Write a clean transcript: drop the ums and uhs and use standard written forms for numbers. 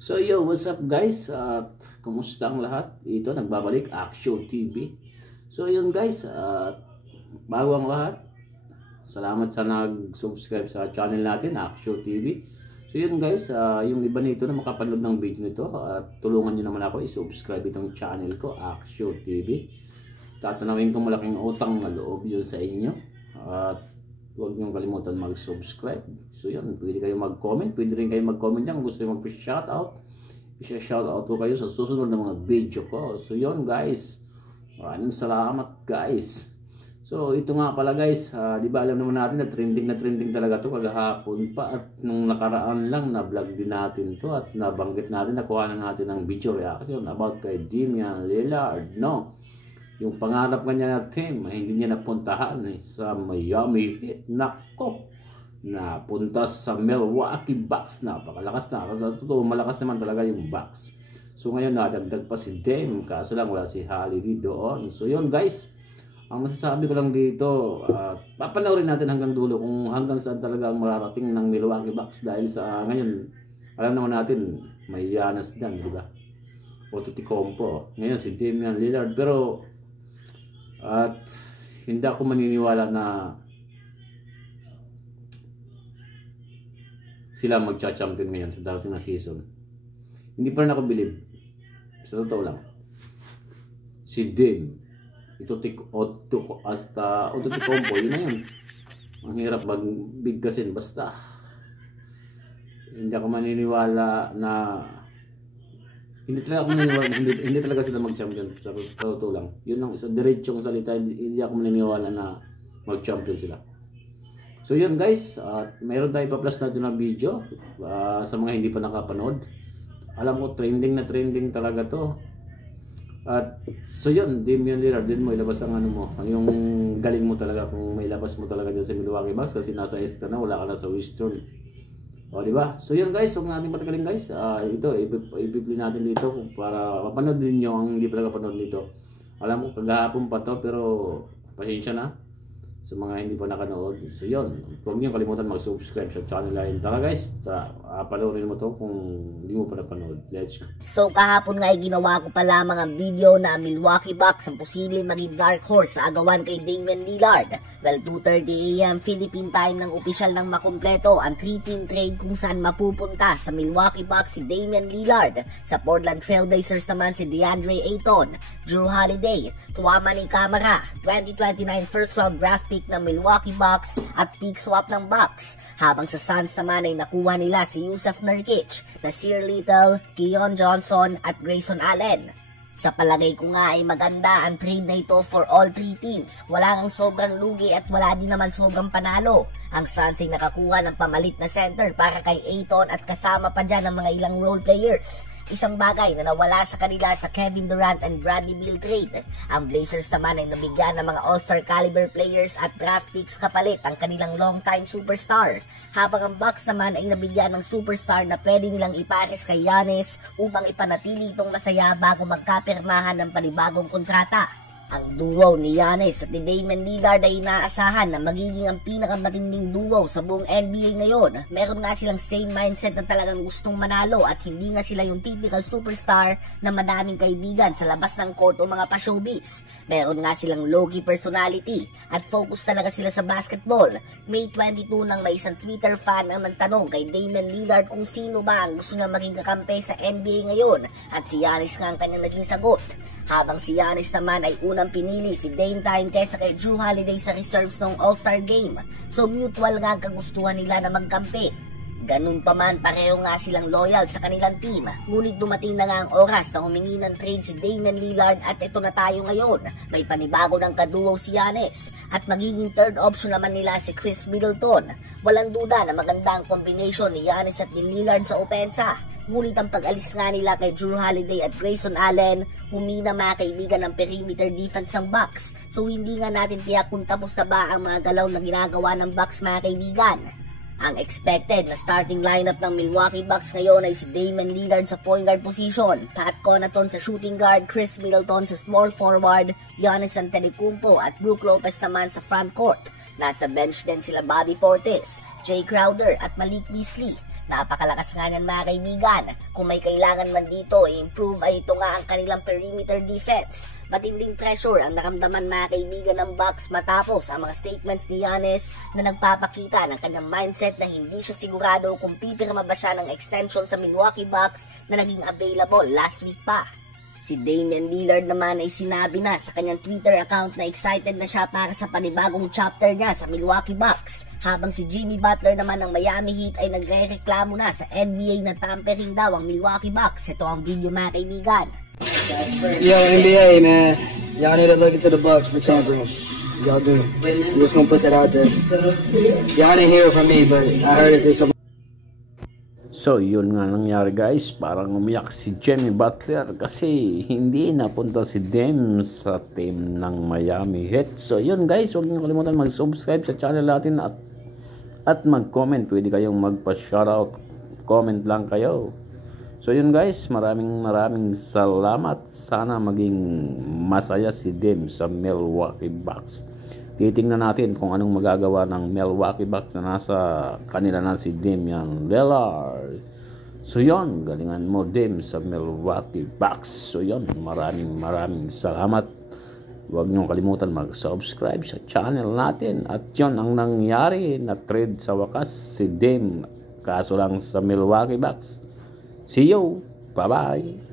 So yo, what's up guys? Kumusta ang lahat? Ito, nagbabalik Action TV. So yun guys, bago ang lahat, salamat sa nag-subscribe sa channel natin, Action TV. So yun guys, yung iba nito na makapanood ng video nito, tulungan nyo naman ako i-subscribe itong channel ko, Action TV. Tatanawin ko malaking utang na loob yun sa inyo. At huwag niyong kalimutan mag-subscribe. So yun, pwede kayo mag-comment. Pwede rin kayo mag-comment dyan kung gusto nyo mag-shoutout. I-shoutout ko kayo sa susunod na mga video ko. So yun guys, maraming salamat guys. So ito nga pala guys, di ba alam naman natin na trending talaga to kagahapon pa. At nung nakaraan lang na vlog din natin to. At nabanggit natin, nakuha na natin ng video reaction about kay Damian Lillard, no? Yung pangarap kanya na team, hindi niya napuntahan sa Miami Heat. Nako, napunta sa Milwaukee Bucks. Napakalakas na. Sa totoo, malakas naman talaga yung Bucks. So ngayon, nadagdag pa si Dame. Kaso lang, wala si Holiday doon. So yun guys, ang masasabi ko lang dito, papanoorin natin hanggang dulo kung hanggang saan talaga ang mararating ng Milwaukee Bucks. Dahil sa ngayon, alam naman natin, may Giannis dyan, di ba? Antetokounmpo. Ngayon, si Damian Lillard. Pero, at hindi ako maniniwala na sila magcha-champion ngayon sa darating na season. Hindi pa rin ako believe. Sa totoo lang. Si Dame, Antetokounmpo, yun na yun. Ang hirap magbigkasin. Basta, hindi ako maniniwala na hindi talaga sila mag-champion. Sa totoo lang. Yun ang isang diretsong salita. Hindi ako maniniwala na mag-champion sila. So yun guys, mayroon tayo pa-plus na na video sa mga hindi pa nakapanood. Alam ko trending na trending talaga to. At so yun, Damian Lillard, din mo ilabas ang ano mo, yung galing mo talaga kung may labas mo talaga dyan sa Milwaukee Bucks kasi nasa East ka na, wala ka na sa Western. O diba? So yun guys, huwag natin patagaling guys. Ito, i-play natin dito para mapanood din nyo ang hindi pa nakapanood dito. Alam ko, kagahapon pa to, pero pasensya na sa mga hindi pa nakanood. So yun, huwag nyo kalimutan mag-subscribe sa channel natin. Tara guys, panoorin mo to kung hindi mo pa napanood. Let's go. So kahapon nga ay ginawa ko pa lamang ang video na Milwaukee Bucks ang posibleng maging dark horse sa agawan kay Damian Lillard. Well, 2:30 AM Philippine time nang opisyal nang makumpleto ang 3-team trade kung saan mapupunta sa Milwaukee Bucks si Damian Lillard. Sa Portland Trail Blazers naman si DeAndre Ayton, Jrue Holiday, Tuamani Camara, 2029 first round draft pick ng Milwaukee Bucks at pick swap ng Bucks. Habang sa Suns naman ay nakuha nila si Jusuf Nurkic, Nasir Little, Keon Johnson at Grayson Allen. Sa palagay ko nga ay maganda ang trade na ito for all three teams. Wala nang sobrang lugi at wala din naman sobrang panalo. Ang Suns ay nakakuha ng pamalit na center para kay Ayton at kasama pa dyan ang mga ilang role players. Isang bagay na nawala sa kanila sa Kevin Durant and Bradley Beal trade. Ang Blazers naman ay nabigyan ng mga all-star caliber players at draft picks kapalit ang kanilang long-time superstar. Habang ang Bucks naman ay nabigyan ng superstar na pwede nilang ipares kay Giannis upang ipanatili itong masaya bago magkapirmahan ng panibagong kontrata. Ang duo ni Giannis at ni Damian Lillard ay inaasahan na magiging ang pinakamatinding duo sa buong NBA ngayon. Meron nga silang same mindset na talagang gustong manalo at hindi nga sila yung typical superstar na madaming kaibigan sa labas ng court o mga pa-showbiz. Meron nga silang low-key personality at focus talaga sila sa basketball. May 22 nang may isang Twitter fan ang nagtanong kay Damian Lillard kung sino ba ang gusto niya maging kakampi sa NBA ngayon at si Giannis nga ang kanyang naging sagot. Habang si Giannis naman ay unang pinili si Dame Time kaysa kay Jrue Holiday sa reserves ng All-Star Game. So mutual nga ang kagustuhan nila na magkampi. Ganun pa man, pareho nga silang loyal sa kanilang team. Ngunit dumating na nga ang oras na humingi ng trade si Damian Lillard at ito na tayo ngayon. May panibago ng kaduo si Giannis at magiging third option naman nila si Chris Middleton. Walang duda na maganda ang combination ni Giannis at ni Lillard sa opensa. Ngunit ang pag-alis nga nila kay Jrue Holiday at Grayson Allen, humina mga kaibigan ng perimeter defense ng Bucks. So hindi nga natin tiyak kung tapos na ba ang mga galaw na ginagawa ng Bucks mga kaibigan. Ang expected na starting lineup ng Milwaukee Bucks ngayon ay si Damian Lillard sa point guard position, Pat Connaughton sa shooting guard, Chris Middleton sa small forward, Giannis Antetokounmpo at Brook Lopez naman sa front court. Nasa bench din sila Bobby Portis, Jay Crowder at Malik Beasley. Napakalakas nga niyan mga kaibigan. Kung may kailangan man dito i-improve ay ito nga ang kanilang perimeter defense. Matinding pressure ang naramdaman mga kaibigan ng Bucks matapos ang mga statements ni Giannis na nagpapakita ng kanyang mindset na hindi siya sigurado kung pipirma ba siya ng extension sa Milwaukee Bucks na naging available last week pa. Si Damian Lillard naman ay sinabi na sa kanyang Twitter account na excited na siya para sa panibagong chapter niya sa Milwaukee Bucks, habang si Jimmy Butler naman ng Miami Heat ay nagre-reklamo na sa NBA na tampering daw ang Milwaukee Bucks. Ito ang video mga kaibigan. Yo, NBA, man. Y'all need to look into the Bucks for tampering. Y'all do. I'm just gonna put that out there. Y'all didn't hear it from me, but I heard it through some. So yun nga nangyari guys, parang umiyak si Jimmy Butler kasi hindi napunta si Dame sa team ng Miami Heat. So yun guys, huwag niyo kalimutan mag-subscribe sa channel natin at mag-comment. Pwede kayong magpa-shoutout, comment lang kayo. So yun guys, maraming salamat. Sana maging masaya si Dame sa Milwaukee Bucks. Titingnan natin kung anong magagawa ng Milwaukee Bucks na nasa kanila na si Damian Lillard. So yun, galingan mo Dame sa Milwaukee Bucks. So yun, maraming salamat. Huwag niyong kalimutan mag-subscribe sa channel natin. At yun ang nangyari na trade sa wakas si Dame. Kaso lang sa Milwaukee Bucks. See you. Bye-bye.